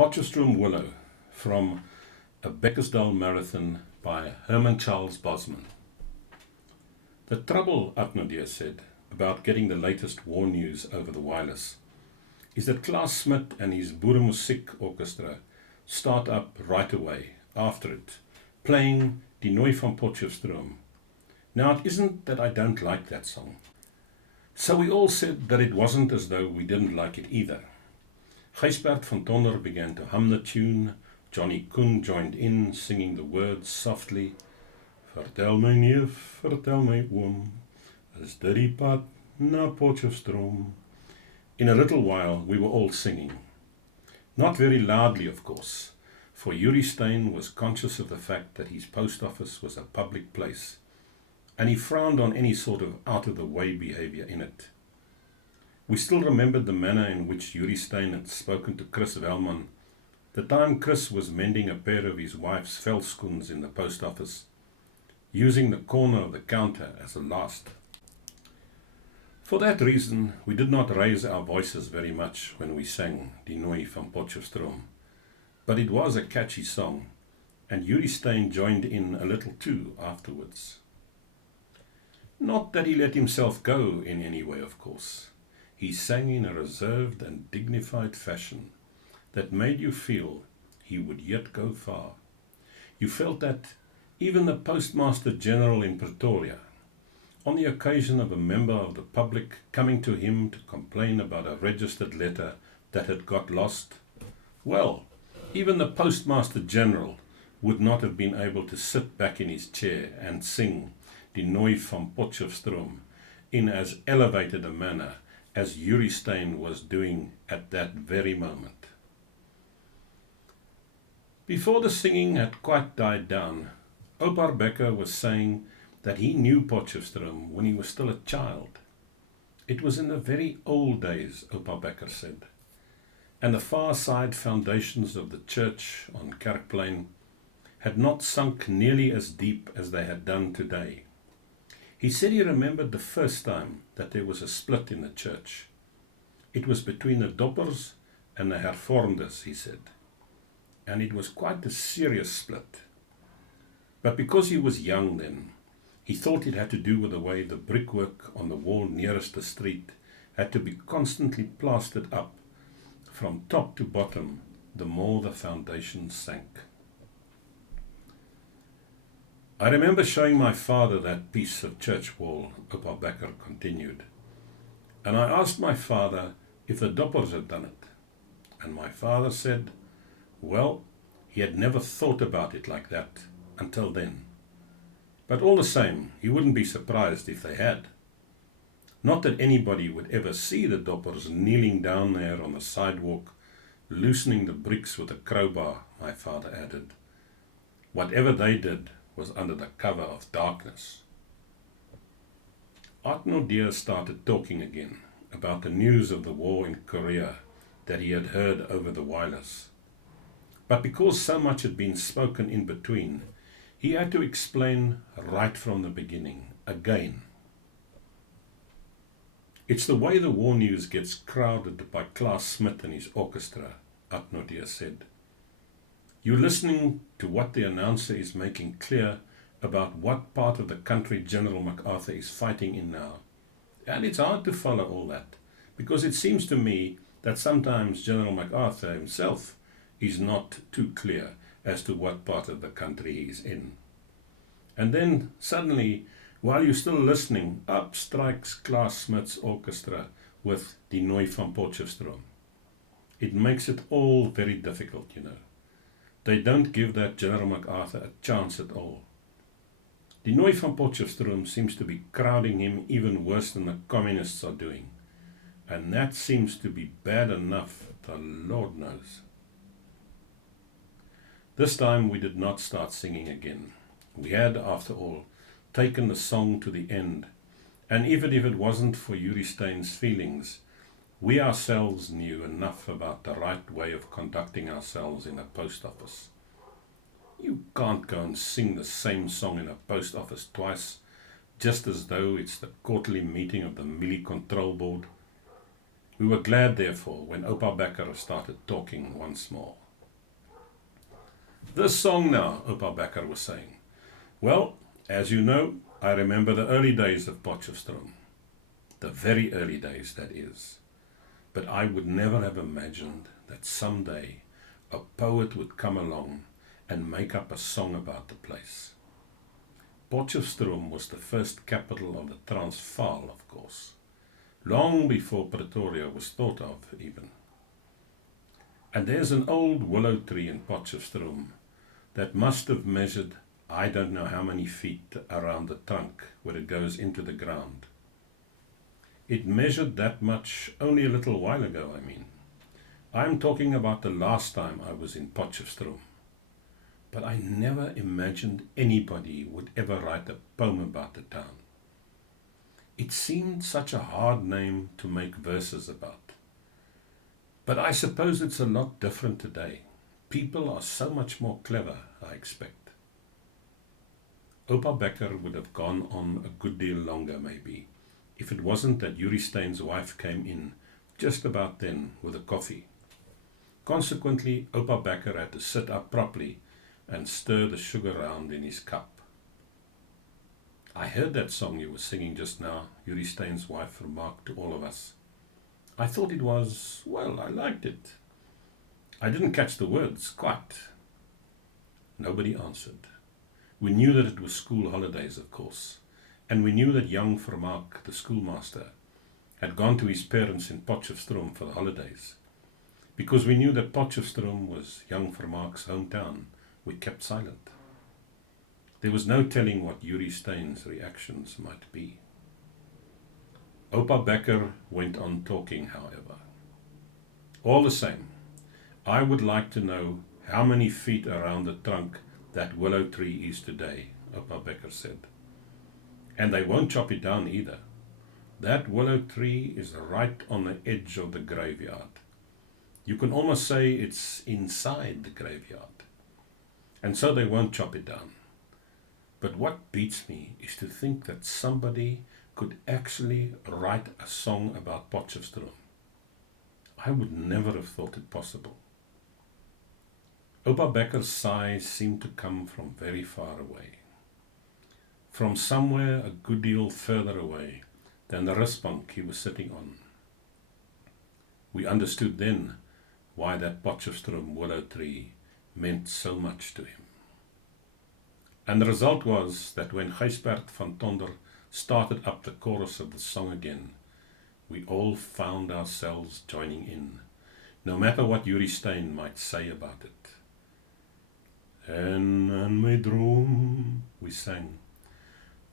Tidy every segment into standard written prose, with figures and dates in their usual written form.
Potchefstroom Willow from a Bekkersdal marathon by Herman Bosman. The trouble, Atnodia said, about getting the latest war news over the wireless is that Klaas Smit and his Boeremusiek Orchestra start up right away after it, playing Die Nooi van Potchefstroom. Now, it isn't that I don't like that song. So we all said that it wasn't as though we didn't like it either. Gijsbert van Tonder began to hum the tune. Johnny Koen joined in, singing the words softly. Vertel my neef, vertel my oom, is dit die pad na Potchefstroom? In a little while we were all singing. Not very loudly, of course, for Yuri Steyn was conscious of the fact that his post office was a public place, and he frowned on any sort of out-of-the-way behavior in it. We still remembered the manner in which Yuri Steyn had spoken to Chris Herman, the time Chris was mending a pair of his wife's velskoens in the post office, using the corner of the counter as a last. For that reason, we did not raise our voices very much when we sang Die Nooi van Potchefstroom, but it was a catchy song, and Yuri Steyn joined in a little too afterwards. Not that he let himself go in any way, of course. He sang in a reserved and dignified fashion that made you feel he would yet go far. You felt that even the Postmaster General in Pretoria, on the occasion of a member of the public coming to him to complain about a registered letter that had got lost, well, even the Postmaster General would not have been able to sit back in his chair and sing Die Nooi van Potchefstroom in as elevated a manner as Yuri Steyn was doing at that very moment. Before the singing had quite died down, Oupa Bekker was saying that he knew Potchefstroom when he was still a child. It was in the very old days, Oupa Bekker said, and the far side foundations of the church on Kerkplein had not sunk nearly as deep as they had done today. He said he remembered the first time that there was a split in the church. It was between the Doppers and the Hervormdes, he said, and it was quite a serious split. But because he was young then, he thought it had to do with the way the brickwork on the wall nearest the street had to be constantly plastered up from top to bottom the more the foundations sank. I remember showing my father that piece of church wall, Oupa Bekker continued, and I asked my father if the Doppers had done it, and my father said, well, he had never thought about it like that until then. But all the same, he wouldn't be surprised if they had. Not that anybody would ever see the Doppers kneeling down there on the sidewalk, loosening the bricks with a crowbar, my father added. Whatever they did was under the cover of darkness. Atnodia started talking again about the news of the war in Korea that he had heard over the wireless. But because so much had been spoken in between, he had to explain right from the beginning, again. It's the way the war news gets crowded by Klaas Smit and his orchestra, Atnodia said. You're listening to what the announcer is making clear about what part of the country General MacArthur is fighting in now. And it's hard to follow all that, because it seems to me that sometimes General MacArthur himself is not too clear as to what part of the country he's in. And then suddenly, while you're still listening, up strikes Klaas Smit's orchestra with Die Nooi van Potchefstroom. It makes it all very difficult, you know. They don't give that General MacArthur a chance at all. Die Nooi van Potchefstroom seems to be crowding him even worse than the communists are doing. And that seems to be bad enough, the Lord knows. This time we did not start singing again. We had, after all, taken the song to the end, and even if it wasn't for Yuri Steyn's feelings, we ourselves knew enough about the right way of conducting ourselves in a post office. You can't go and sing the same song in a post office twice, just as though it's the quarterly meeting of the Millie Control Board. We were glad, therefore, when Oupa Bekker started talking once more. This song now, Oupa Bekker was saying. Well, as you know, I remember the early days of Potchefstroom. The very early days, that is. But I would never have imagined that someday a poet would come along and make up a song about the place. Potchefstroom was the first capital of the Transvaal, of course, long before Pretoria was thought of even. And there's an old willow tree in Potchefstroom that must have measured I don't know how many feet around the trunk where it goes into the ground. It measured that much only a little while ago, I mean. I'm talking about the last time I was in Potchefstroom. But I never imagined anybody would ever write a poem about the town. It seemed such a hard name to make verses about. But I suppose it's a lot different today. People are so much more clever, I expect. Oupa Bekker would have gone on a good deal longer, maybe, if it wasn't that Yuri Stein's wife came in just about then with a coffee. Consequently, Oupa Bekker had to sit up properly and stir the sugar round in his cup. I heard that song you were singing just now, Yuri Stein's wife remarked to all of us. I thought it was, well, I liked it. I didn't catch the words, quite. Nobody answered. We knew that it was school holidays, of course, and we knew that young Vermaak, the schoolmaster, had gone to his parents in Potchefstroom for the holidays. Because we knew that Potchefstroom was young Vermaak's hometown, we kept silent. There was no telling what Yuri Stein's reactions might be. Oupa Bekker went on talking, however. All the same, I would like to know how many feet around the trunk that willow tree is today, Oupa Bekker said. And they won't chop it down either. That willow tree is right on the edge of the graveyard. You can almost say it's inside the graveyard. And so they won't chop it down. But what beats me is to think that somebody could actually write a song about Potchefstroom. I would never have thought it possible. Oupa Bekker's sighs seemed to come from very far away. From somewhere a good deal further away than the rustbank he was sitting on. We understood then why that Potchefstroom willow tree meant so much to him. And the result was that when Gijsbert van Tonder started up the chorus of the song again, we all found ourselves joining in, no matter what Yuri Stein might say about it. En in my droom, we sang,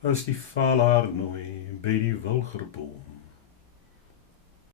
is die valaar nooi by die wilgerboom.